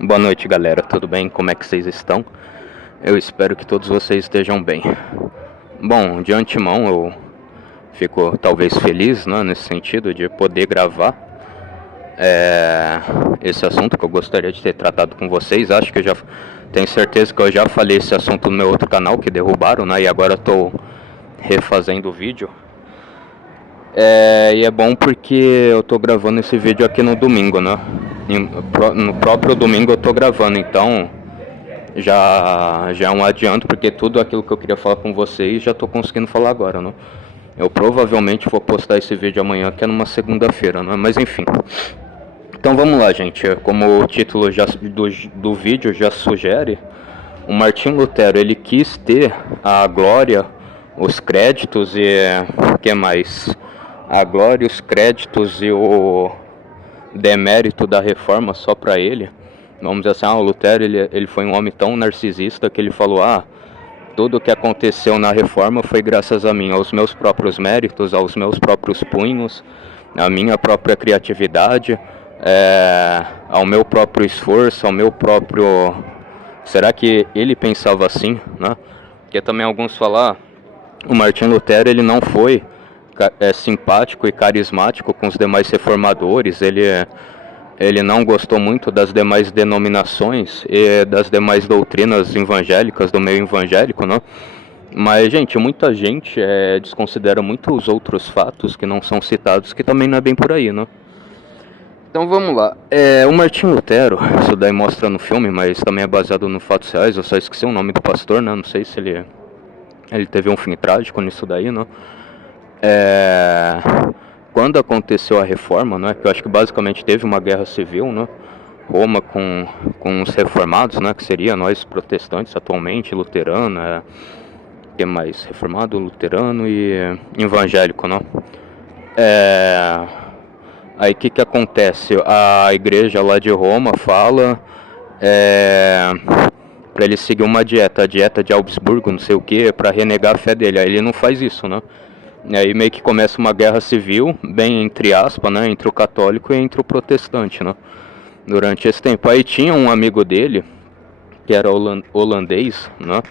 Boa noite, galera. Tudo bem? Como é que vocês estão? Eu espero que todos vocês estejam bem. Bom, de antemão eu fico talvez feliz, né, nesse sentido de poder gravar esse assunto que eu gostaria de ter tratado com vocês. Acho que eu já tenho certeza que eu já falei esse assunto no meu outro canal que derrubaram, né? E agora estou refazendo o vídeo. E é bom porque eu tô gravando esse vídeo aqui no domingo, né? No próprio domingo eu tô gravando, então já é um adianto, porque tudo aquilo que eu queria falar com vocês já tô conseguindo falar agora, né? Eu provavelmente vou postar esse vídeo amanhã, que é numa segunda-feira, né? Mas enfim. Então vamos lá, gente. Como o título do vídeo já sugere, o Martinho Lutero, ele quis ter a glória, os créditos e o que mais? A glória, os créditos e o demérito da reforma só para ele. Vamos dizer assim, o Lutero ele foi um homem tão narcisista que ele falou, tudo o que aconteceu na reforma foi graças a mim, aos meus próprios méritos, aos meus próprios punhos, à minha própria criatividade, ao meu próprio esforço, ao meu próprio... Será que ele pensava assim, né? Porque também alguns falam, o Martinho Lutero ele não foi simpático e carismático com os demais reformadores, ele não gostou muito das demais denominações e das demais doutrinas evangélicas, do meio evangélico, né? Mas, gente, muita gente desconsidera muito os outros fatos que não são citados, que também não é bem por aí, né? Então vamos lá. O Martinho Lutero, isso daí mostra no filme, mas também é baseado no fatos reais. Eu só esqueci o nome do pastor, né? Não sei se ele teve um fim trágico nisso daí, né? Quando aconteceu a reforma, né, que eu acho que basicamente teve uma guerra civil, né, Roma com os reformados, né, que seria nós protestantes atualmente, luterano, que mais? Reformado, luterano e evangélico, né? Aí o que acontece? A igreja lá de Roma fala para ele seguir uma dieta, a dieta de Augsburgo, não sei o que, para renegar a fé dele. Aí ele não faz isso, né? E aí meio que começa uma guerra civil, bem entre aspas, né, entre o católico e entre o protestante, né, durante esse tempo. Aí tinha um amigo dele, que era holandês, né,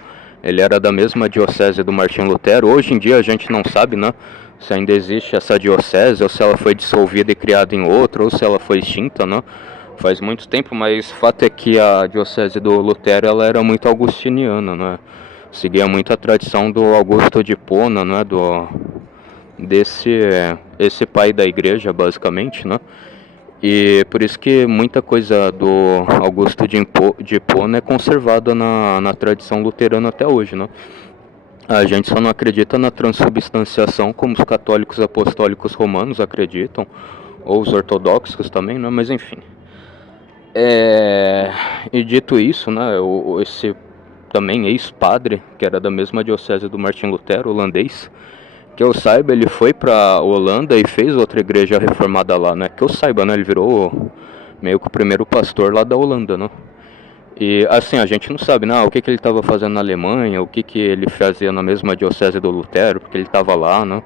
ele era da mesma diocese do Martinho Lutero. Hoje em dia a gente não sabe, né, se ainda existe essa diocese, ou se ela foi dissolvida e criada em outra, ou se ela foi extinta, né, faz muito tempo, mas o fato é que a diocese do Lutero, ela era muito augustiniana, né, seguia muito a tradição do Augusto de Hipona, né, esse pai da igreja, basicamente, né? E por isso que muita coisa do Augusto de Hipona é conservada na tradição luterana até hoje, né? A gente só não acredita na transubstanciação como os católicos apostólicos romanos acreditam, ou os ortodoxos também, né? Mas enfim. E dito isso, né? Esse também ex-padre, que era da mesma diocese do Martinho Lutero, holandês, que eu saiba, ele foi pra Holanda e fez outra igreja reformada lá, né? Que eu saiba, né? Ele virou meio que o primeiro pastor lá da Holanda, né? E assim, a gente não sabe, né? O que ele estava fazendo na Alemanha, o que ele fazia na mesma diocese do Lutero, porque ele estava lá, né?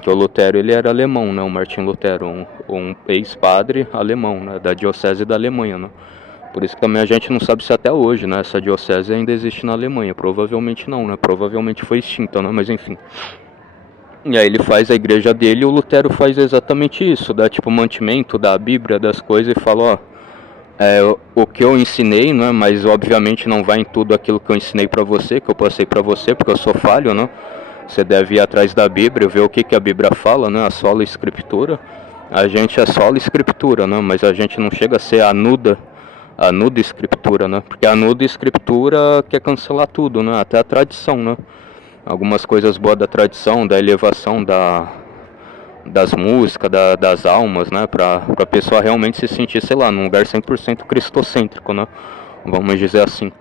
Que o Lutero, ele era alemão, né? O Martinho Lutero, um ex-padre alemão, né? Da diocese da Alemanha, né? Por isso que também a gente não sabe se até hoje, né? Essa diocese ainda existe na Alemanha. Provavelmente não, né? Provavelmente foi extinta, né? Mas enfim. E aí ele faz a igreja dele e o Lutero faz exatamente isso, dá tipo mantimento da Bíblia, das coisas e fala, o que eu ensinei, né, mas obviamente não vai em tudo aquilo que eu ensinei pra você, que eu passei pra você, porque eu sou falho, né? Você deve ir atrás da Bíblia, ver o que a Bíblia fala, né, a sola escritura. A gente é sola escritura, né, mas a gente não chega a ser a nuda escritura, né? Porque a nuda escritura quer cancelar tudo, né? Até a tradição, né? Algumas coisas boas da tradição, da elevação das músicas, das almas, né? Pra pessoa realmente se sentir, sei lá, num lugar 100% cristocêntrico, né? Vamos dizer assim.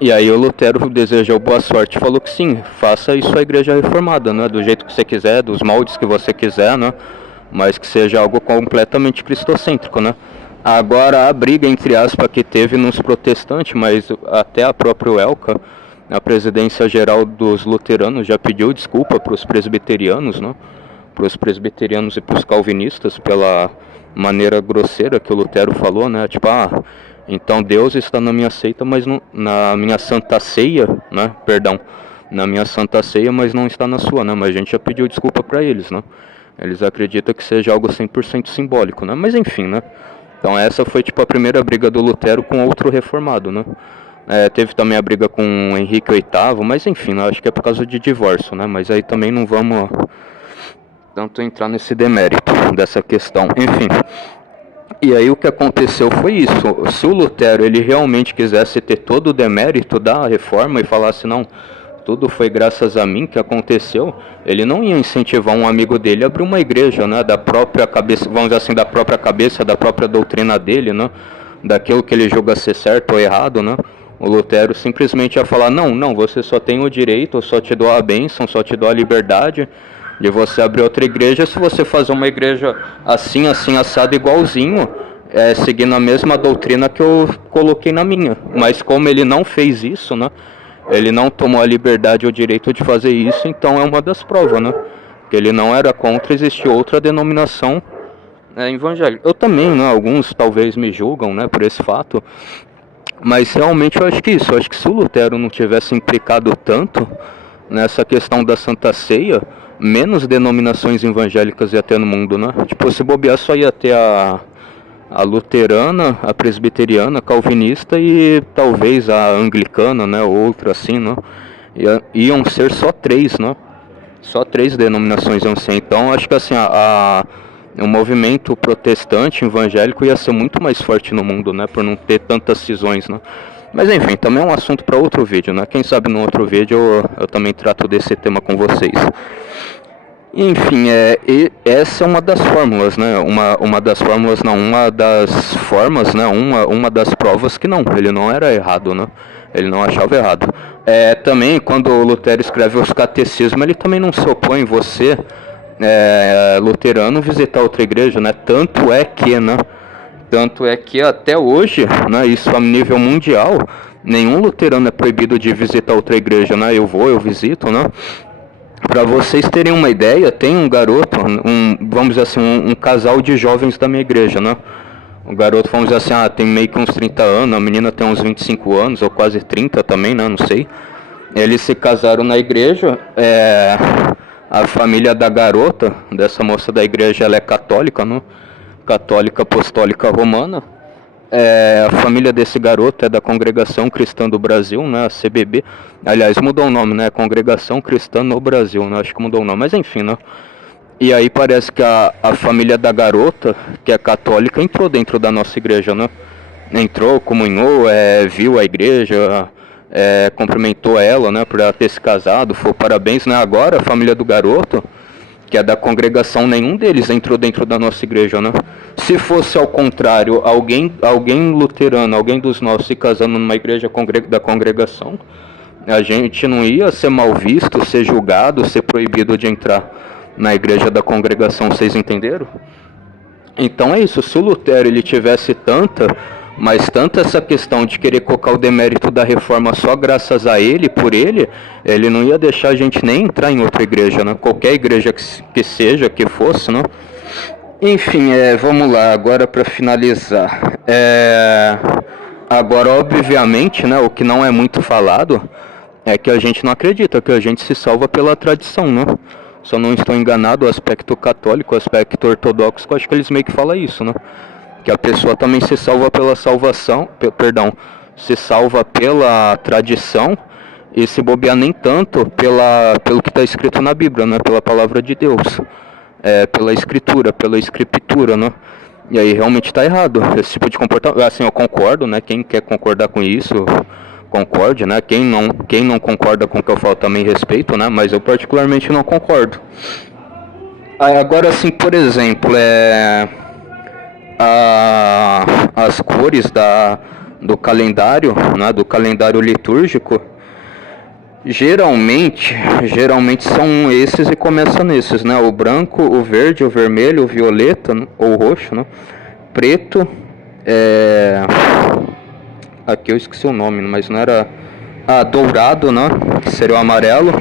E aí o Lutero desejou boa sorte e falou que sim, faça isso a igreja reformada, né? Do jeito que você quiser, dos moldes que você quiser, né? Mas que seja algo completamente cristocêntrico, né? Agora a briga, entre aspas, que teve nos protestantes, mas até a própria Elca, a presidência geral dos luteranos, já pediu desculpa para os presbiterianos, né? Para os presbiterianos e para os calvinistas pela maneira grosseira que o Lutero falou, né? Tipo, Então Deus está na minha seita, mas não, na minha santa ceia, né? Perdão, na minha santa ceia, mas não está na sua, né? Mas a gente já pediu desculpa para eles, né? Eles acreditam que seja algo 100% simbólico, né? Mas enfim, né? Então essa foi tipo a primeira briga do Lutero com outro reformado, né? Teve também a briga com o Henrique VIII, mas enfim, né? Acho que é por causa de divórcio, né? Mas aí também não vamos tanto entrar nesse demérito dessa questão. Enfim. E aí o que aconteceu foi isso. Se o Lutero ele realmente quisesse ter todo o demérito da reforma e falasse não, tudo foi graças a mim que aconteceu, ele não ia incentivar um amigo dele a abrir uma igreja, né, da própria cabeça, vamos dizer assim, da própria cabeça, da própria doutrina dele, né, daquilo que ele julga ser certo ou errado, né. O Lutero simplesmente ia falar, não, você só tem o direito, eu só te dou a bênção, só te dou a liberdade de você abrir outra igreja se você fazer uma igreja assim, assado, igualzinho, seguindo a mesma doutrina que eu coloquei na minha. Mas como ele não fez isso, né? Ele não tomou a liberdade ou o direito de fazer isso, então é uma das provas, né? Que ele não era contra existir outra denominação evangélica. Eu também, né? Alguns talvez me julgam, né? Por esse fato. Mas realmente eu acho que isso. Eu acho que se o Lutero não tivesse implicado tanto nessa questão da Santa Ceia, menos denominações evangélicas ia ter no mundo, né? Tipo, se bobear só ia ter a luterana, a presbiteriana, a calvinista e talvez a anglicana, né? Outra assim, né? Iam ser só três, né? Só três denominações iam ser. Então, acho que assim, o movimento protestante evangélico ia ser muito mais forte no mundo, né? Por não ter tantas cisões, né? Mas enfim, também é um assunto para outro vídeo, né? Quem sabe no outro vídeo eu também trato desse tema com vocês. Enfim, essa é uma das fórmulas, né? Uma das fórmulas, não, uma das formas, né? Uma das provas que não, ele não era errado, né? Ele não achava errado. Também, quando o Lutero escreve os catecismos, ele também não se opõe você, luterano, visitar outra igreja, né? Tanto é que até hoje, né, isso a nível mundial, nenhum luterano é proibido de visitar outra igreja, né? Eu visito, né? Para vocês terem uma ideia, tem um garoto, vamos dizer assim, um casal de jovens da minha igreja, né? O garoto, vamos dizer assim, tem meio que uns 30 anos, a menina tem uns 25 anos, ou quase 30 também, né? Não sei. Eles se casaram na igreja, a família da garota, dessa moça da igreja, ela é católica, né? Católica Apostólica Romana. A família desse garoto é da Congregação Cristã do Brasil, né, a CBB. Aliás, mudou o nome, né, Congregação Cristã no Brasil, né, acho que mudou o nome, mas enfim, né. E aí parece que a família da garota, que é católica, entrou dentro da nossa igreja, né. Entrou, comunhou, viu a igreja, cumprimentou ela, né, por ela ter se casado, foi parabéns, né. Agora a família do garoto, que é da congregação, nenhum deles entrou dentro da nossa igreja, né? Se fosse ao contrário, alguém luterano, alguém dos nossos se casando numa igreja da congregação, a gente não ia ser mal visto, ser julgado, ser proibido de entrar na igreja da congregação, vocês entenderam? Então é isso, se o Lutero ele tivesse tanta essa questão de querer colocar o demérito da reforma só graças a ele, por ele não ia deixar a gente nem entrar em outra igreja, né? Qualquer igreja que seja, que fosse, né? Enfim, vamos lá, agora para finalizar. Agora, obviamente, né, o que não é muito falado é que a gente não acredita, que a gente se salva pela tradição, né? Se eu não estou enganado, o aspecto católico, o aspecto ortodoxo, eu acho que eles meio que falam isso, né? Que a pessoa também se salva pela salvação, se salva pela tradição e se bobear nem tanto pelo que está escrito na Bíblia, né? Pela palavra de Deus, pela escritura, pela escritura, né? E aí realmente está errado esse tipo de comportamento. Assim, eu concordo, né? Quem quer concordar com isso, concorde, né? Quem não concorda com o que eu falo também respeito, né? Mas eu particularmente não concordo. Agora, assim, por exemplo, as cores do calendário, né, do calendário litúrgico, geralmente são esses e começa nesses, né? O branco, o verde, o vermelho, o violeta, né, ou o roxo, né? Preto, aqui eu esqueci o nome, mas não era dourado, né? Que seria o amarelo,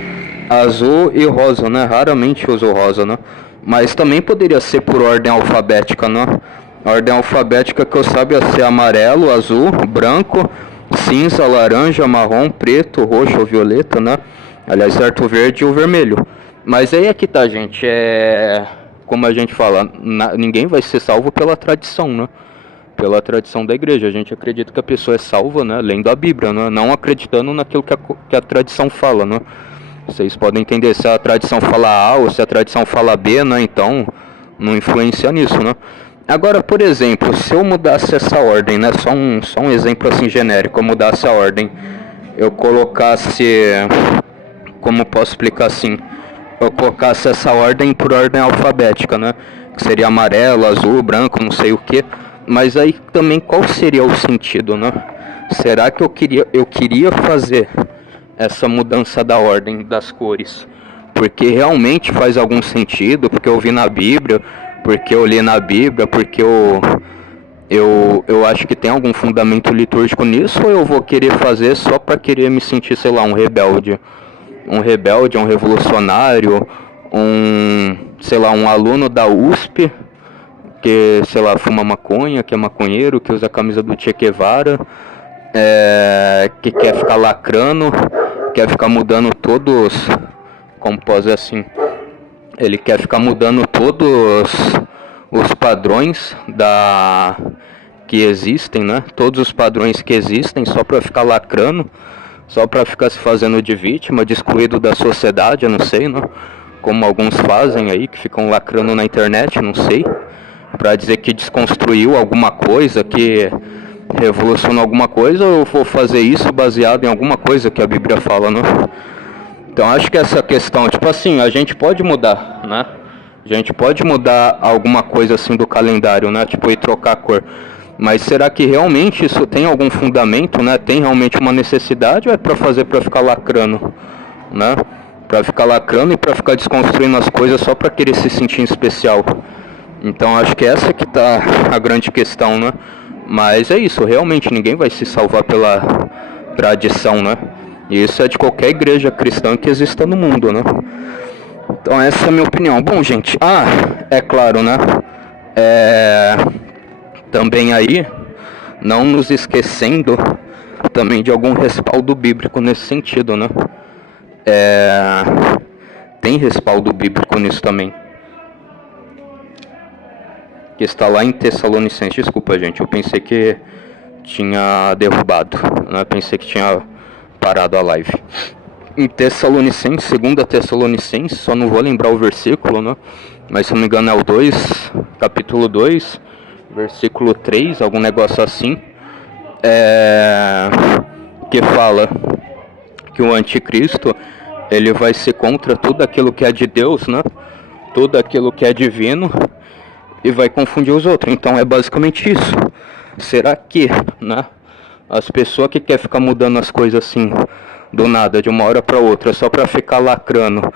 azul e rosa, né? Raramente uso rosa, né? Mas também poderia ser por ordem alfabética, né? A ordem alfabética que eu saiba é ser amarelo, azul, branco, cinza, laranja, marrom, preto, roxo ou violeta, né? Aliás, certo, o verde e o vermelho. Mas aí é que tá, gente. Como a gente fala, ninguém vai ser salvo pela tradição, né? Pela tradição da igreja. A gente acredita que a pessoa é salva, né? Lendo a Bíblia, né? Não acreditando naquilo que a tradição fala, né? Vocês podem entender se a tradição fala A ou se a tradição fala B, né? Então, não influencia nisso, né? Agora, por exemplo, se eu mudasse essa ordem, né? Só um exemplo assim genérico, eu mudasse a ordem, eu colocasse, como posso explicar assim, eu colocasse essa ordem por ordem alfabética, né? Que seria amarelo, azul, branco, não sei o que. Mas aí também qual seria o sentido, né? Será que eu queria fazer essa mudança da ordem das cores porque realmente faz algum sentido, porque eu vi na Bíblia, porque eu li na Bíblia, porque eu acho que tem algum fundamento litúrgico nisso, ou eu vou querer fazer só para querer me sentir, sei lá, um rebelde, um revolucionário, sei lá, um aluno da USP que, sei lá, fuma maconha, que é maconheiro, que usa a camisa do Che Guevara, que quer ficar lacrando, quer ficar mudando todos, como posso dizer assim, ele quer ficar mudando todos os padrões que existem, né? Todos os padrões que existem só para ficar lacrando, só para ficar se fazendo de vítima, de excluído da sociedade, eu não sei, né? Como alguns fazem aí, que ficam lacrando na internet, não sei, para dizer que desconstruiu alguma coisa, que revolucionou alguma coisa, ou eu vou fazer isso baseado em alguma coisa que a Bíblia fala, né? Então acho que essa questão, tipo assim, a gente pode mudar, né? A gente pode mudar alguma coisa assim do calendário, né? Tipo, ir trocar a cor. Mas será que realmente isso tem algum fundamento, né? Tem realmente uma necessidade ou é pra fazer pra ficar lacrando, né? Pra ficar lacrando e pra ficar desconstruindo as coisas só pra querer se sentir especial. Então acho que essa que tá a grande questão, né? Mas é isso, realmente ninguém vai se salvar pela tradição, né? E isso é de qualquer igreja cristã que exista no mundo, né? Então essa é a minha opinião. Bom, gente, é claro, né? Também aí, não nos esquecendo também de algum respaldo bíblico nesse sentido, né? Tem respaldo bíblico nisso também. Que está lá em Tessalonicenses. Desculpa, gente, eu pensei que tinha derrubado, né? Pensei que tinha parado a live. Em Tessalonicenses, 2 Tessalonicenses, só não vou lembrar o versículo, né? Mas se não me engano é o 2, capítulo 2, versículo 3, algum negócio assim, que fala que o anticristo, ele vai ser contra tudo aquilo que é de Deus, né? Tudo aquilo que é divino, e vai confundir os outros. Então é basicamente isso. Será que, né, as pessoas que querem ficar mudando as coisas assim do nada, de uma hora para outra, só para ficar lacrando,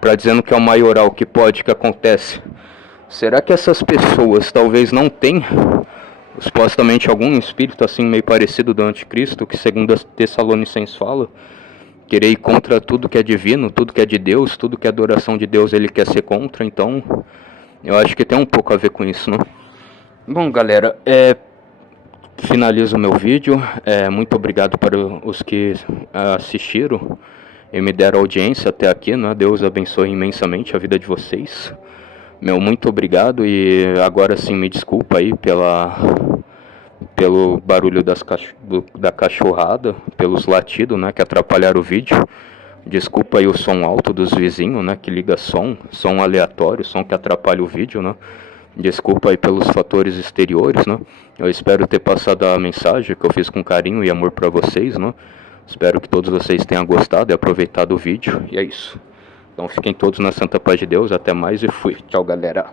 para dizendo que é o maioral, que pode, que acontece, será que essas pessoas talvez não tenham supostamente algum espírito assim meio parecido do anticristo, que segundo a Tessalonicenses fala, querer ir contra tudo que é divino, tudo que é de Deus, tudo que é adoração de Deus ele quer ser contra? Então eu acho que tem um pouco a ver com isso, né? Bom, galera, finalizo o meu vídeo. Muito obrigado para os que assistiram e me deram audiência até aqui, né? Deus abençoe imensamente a vida de vocês. Muito obrigado, e agora sim me desculpa aí pelo barulho da cachorrada, pelos latidos, né, que atrapalharam o vídeo. Desculpa aí o som alto dos vizinhos, né, que liga som aleatório, som que atrapalha o vídeo, né. Desculpa aí pelos fatores exteriores, né. Eu espero ter passado a mensagem que eu fiz com carinho e amor para vocês, né. Espero que todos vocês tenham gostado e aproveitado o vídeo, e é isso. Então fiquem todos na santa paz de Deus, até mais e fui. Tchau, galera.